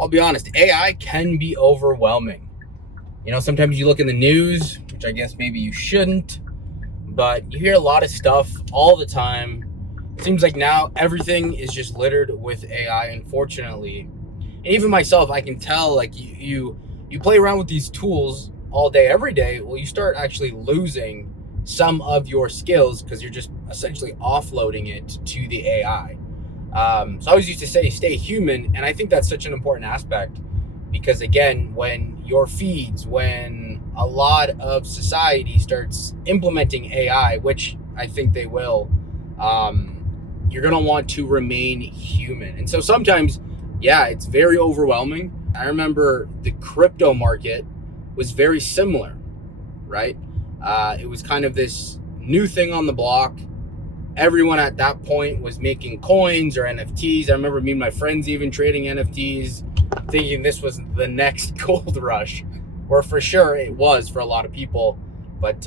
I'll be honest, AI can be overwhelming. Sometimes you look in the news, which I guess maybe you shouldn't, but you hear a lot of stuff all the time. It seems like now everything is just littered with AI, unfortunately. And even myself, I can tell, like, you play around with these tools all day, every day. Well, you start actually losing some of your skills because you're just essentially offloading it to the AI. So I always used to say, stay human. And I think that's such an important aspect because, again, when a lot of society starts implementing AI, which I think they will, you're going to want to remain human. And so sometimes, yeah, it's very overwhelming. I remember the crypto market was very similar, right? It was kind of this new thing on the block. Everyone at that point was making coins or NFTs. I remember me and my friends even trading NFTs, thinking this was the next gold rush, or for sure it was for a lot of people. But,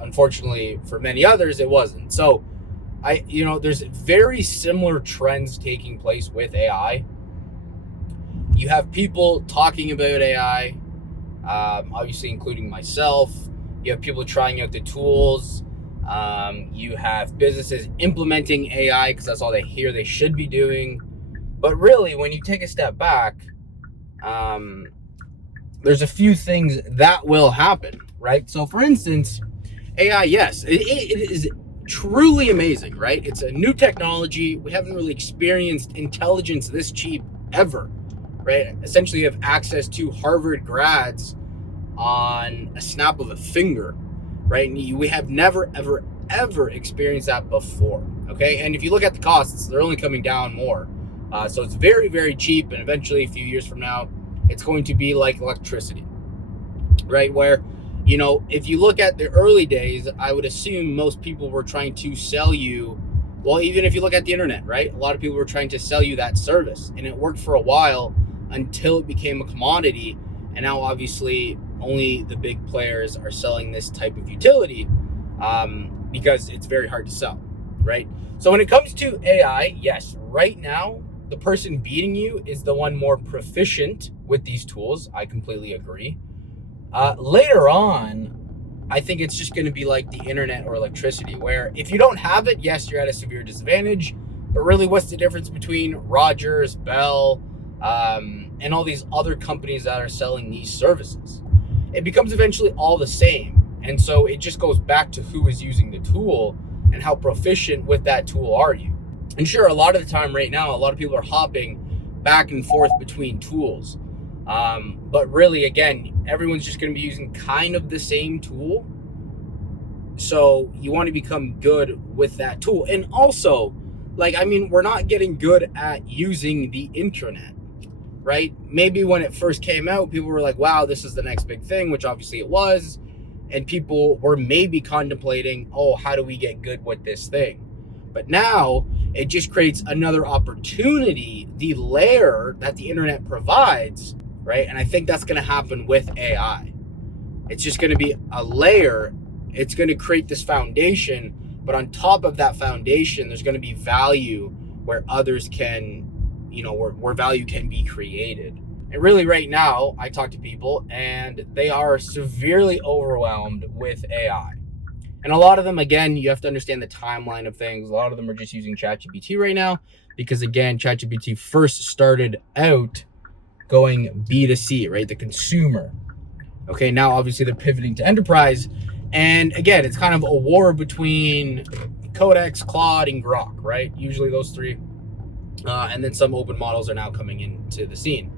unfortunately for many others, it wasn't. So there's very similar trends taking place with AI. You have people talking about AI, obviously including myself. You have people trying out the tools. You have businesses implementing AI because that's all they hear they should be doing. But really, when you take a step back, there's a few things that will happen, right? So for instance, AI, yes, it is truly amazing, right? It's a new technology. We haven't really experienced intelligence this cheap ever, right? Essentially, you have access to Harvard grads on a snap of a finger, right? And we have never, ever, ever experienced that before, okay? And if you look at the costs, they're only coming down more. So it's very, very cheap, and eventually, a few years from now, it's going to be like electricity, right? Where, if you look at the early days, I would assume most people were trying to sell you, well, even if you look at the internet, right? A lot of people were trying to sell you that service, and it worked for a while until it became a commodity. And now, obviously, only the big players are selling this type of utility because it's very hard to sell, right? So when it comes to AI, yes, right now, the person beating you is the one more proficient with these tools. I completely agree. Later on, I think it's just going to be like the internet or electricity, where if you don't have it, yes, you're at a severe disadvantage. But really, what's the difference between Rogers, Bell, and all these other companies that are selling these services? It becomes eventually all the same. And so it just goes back to who is using the tool and how proficient with that tool are you. And sure, a lot of the time right now, a lot of people are hopping back and forth between tools. But really, again, everyone's just going to be using kind of the same tool. So you want to become good with that tool. And also, we're not getting good at using the internet, right? Maybe when it first came out, people were like, wow, this is the next big thing, which obviously it was. And people were maybe contemplating, oh, how do we get good with this thing? But now it just creates another opportunity, the layer that the internet provides, right? And I think that's going to happen with AI. It's just going to be a layer. It's going to create this foundation, but on top of that foundation, there's going to be value where others can, where value can be created. And really right now, I talk to people and they are severely overwhelmed with AI. And a lot of them, again, you have to understand the timeline of things. A lot of them are just using ChatGPT right now because, again, ChatGPT first started out going B2C, right? The consumer. Okay, now obviously they're pivoting to enterprise. And again, it's kind of a war between Codex, Claude, and Grok, right? Usually those three. And then some open models are now coming into the scene.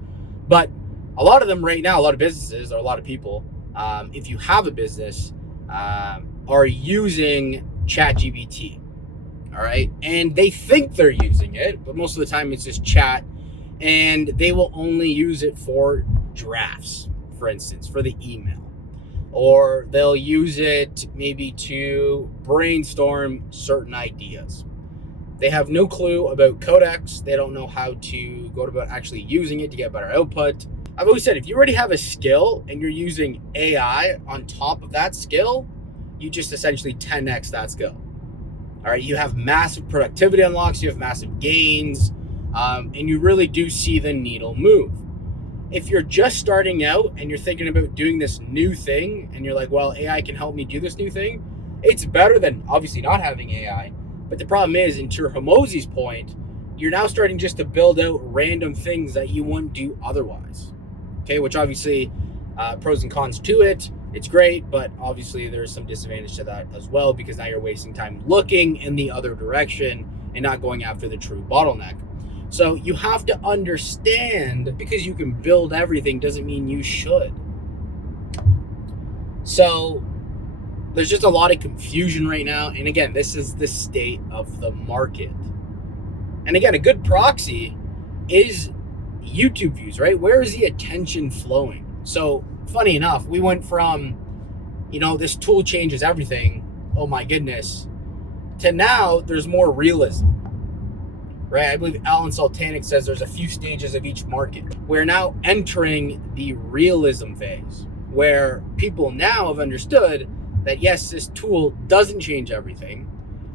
But a lot of them right now, a lot of businesses or a lot of people, if you have a business, are using ChatGPT, all right? And they think they're using it, but most of the time it's just chat, and they will only use it for drafts, for instance, for the email. Or they'll use it maybe to brainstorm certain ideas. They have no clue about Codex. They don't know how to go about actually using it to get better output. I've always said, if you already have a skill and you're using AI on top of that skill, you just essentially 10x that skill. All right, you have massive productivity unlocks, you have massive gains. and you really do see the needle move. If you're just starting out and you're thinking about doing this new thing and you're like, well, AI can help me do this new thing, it's better than obviously not having AI. But the problem is, and to Hamosi's point, you're now starting just to build out random things that you wouldn't do otherwise. Okay, which obviously pros and cons to it. It's great, but obviously there's some disadvantage to that as well, because now you're wasting time looking in the other direction and not going after the true bottleneck. So you have to understand, because you can build everything doesn't mean you should. So there's just a lot of confusion right now. And again, this is the state of the market. And again, a good proxy is YouTube views, right? Where is the attention flowing? So funny enough, we went from, this tool changes everything, oh my goodness, to now there's more realism, right? I believe Alan Sultanic says there's a few stages of each market. We're now entering the realism phase, where people now have understood that yes, this tool doesn't change everything.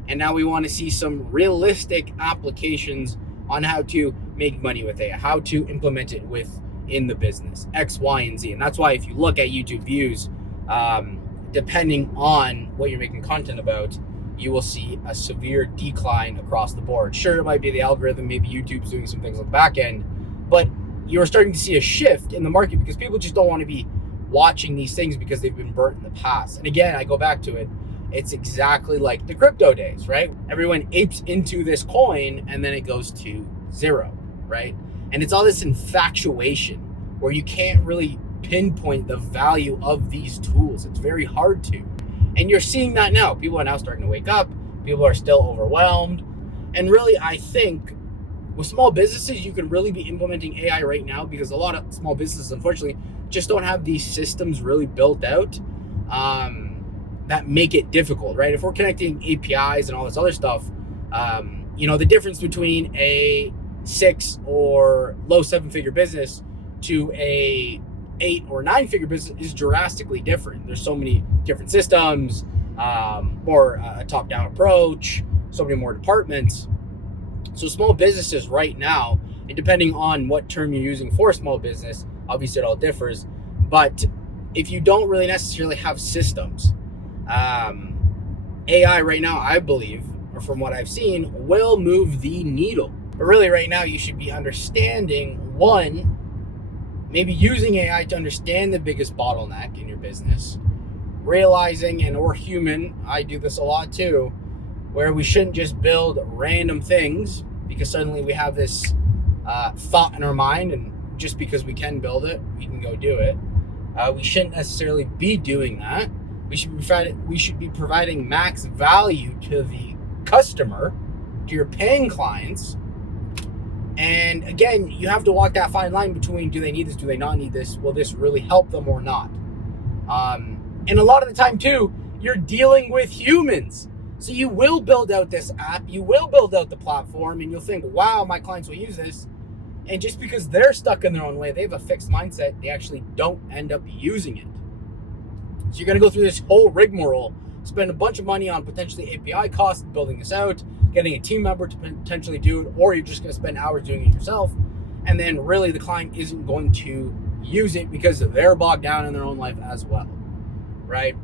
And now we want to see some realistic applications on how to make money with it, how to implement it within the business, X, Y, and Z. And that's why if you look at YouTube views, depending on what you're making content about, you will see a severe decline across the board. Sure, it might be the algorithm, maybe YouTube's doing some things on the back end, but you're starting to see a shift in the market because people just don't want to be watching these things because they've been burnt in the past. And again, I go back to it. It's exactly like the crypto days, right? Everyone apes into this coin and then it goes to zero, right? And it's all this infatuation where you can't really pinpoint the value of these tools. It's very hard to. And you're seeing that now. People are now starting to wake up. People are still overwhelmed. And really, I think with small businesses, you can really be implementing AI right now, because a lot of small businesses, unfortunately, just don't have these systems really built out that make it difficult, right? If we're connecting APIs and all this other stuff, the difference between a 6 or low 7-figure business to a 8 or 9-figure business is drastically different. There's so many different systems, more a top-down approach, so many more departments. So small businesses right now, and depending on what term you're using for small business, obviously it all differs, but if you don't really necessarily have systems, AI right now, I believe, or from what I've seen, will move the needle. But really right now you should be understanding, one, maybe using AI to understand the biggest bottleneck in your business, realizing, and or human, I do this a lot too, where we shouldn't just build random things because suddenly we have this thought in our mind, and just because we can build it, we can go do it. We shouldn't necessarily be doing that. We should be providing max value to the customer, to your paying clients. And again, you have to walk that fine line between, do they need this, do they not need this, will this really help them or not? And a lot of the time too, you're dealing with humans. So you will build out this app, you will build out the platform, and you'll think, wow, my clients will use this. And just because they're stuck in their own way, they have a fixed mindset, they actually don't end up using it. So you're going to go through this whole rigmarole, spend a bunch of money on potentially API costs, building this out, getting a team member to potentially do it, or you're just going to spend hours doing it yourself. And then really the client isn't going to use it because they're bogged down in their own life as well, right?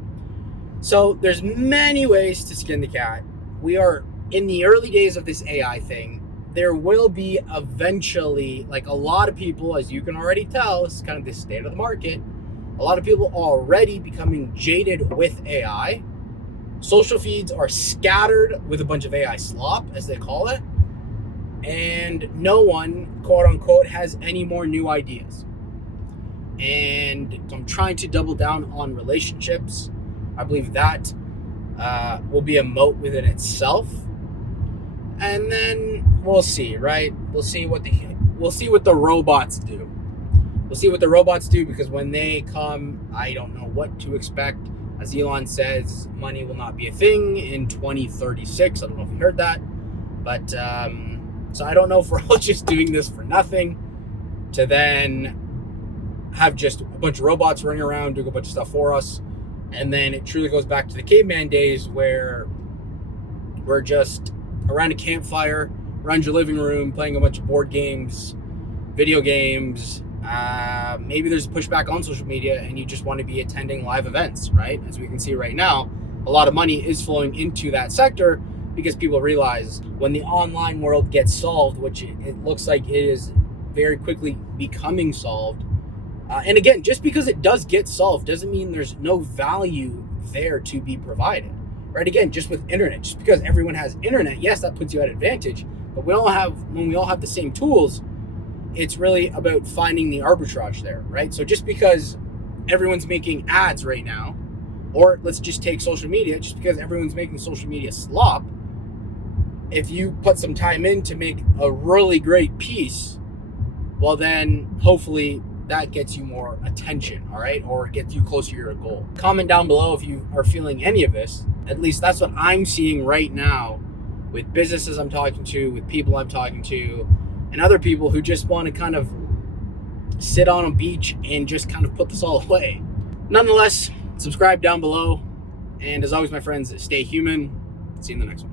So there's many ways to skin the cat. We are in the early days of this AI thing. There will be eventually, like a lot of people, as you can already tell, it's kind of the state of the market. A lot of people already becoming jaded with AI. Social feeds are scattered with a bunch of AI slop, as they call it. And no one, quote unquote, has any more new ideas. And I'm trying to double down on relationships. I believe that will be a moat within itself. And then we'll see, right? We'll see what the robots do. We'll see what the robots do, because when they come, I don't know what to expect. As Elon says, money will not be a thing in 2036. I don't know if you heard that. But, so I don't know if we're all just doing this for nothing to then have just a bunch of robots running around doing a bunch of stuff for us. And then it truly goes back to the caveman days where we're just around a campfire, around your living room playing a bunch of board games, video games. Maybe there's pushback on social media and you just want to be attending live events, right? As we can see right now, a lot of money is flowing into that sector because people realize when the online world gets solved, which it looks like it is very quickly becoming solved. And again, just because it does get solved doesn't mean there's no value there to be provided, right? Again, just with internet, just because everyone has internet, yes, that puts you at advantage. But when we all have the same tools, it's really about finding the arbitrage there, right? So just because everyone's making ads right now, or let's just take social media, just because everyone's making social media slop, if you put some time in to make a really great piece, well then hopefully that gets you more attention, all right? Or gets you closer to your goal. Comment down below if you are feeling any of this. At least that's what I'm seeing right now with businesses I'm talking to, with people I'm talking to, and other people who just want to kind of sit on a beach and just kind of put this all away. Nonetheless, subscribe down below. And as always, my friends, stay human. See you in the next one.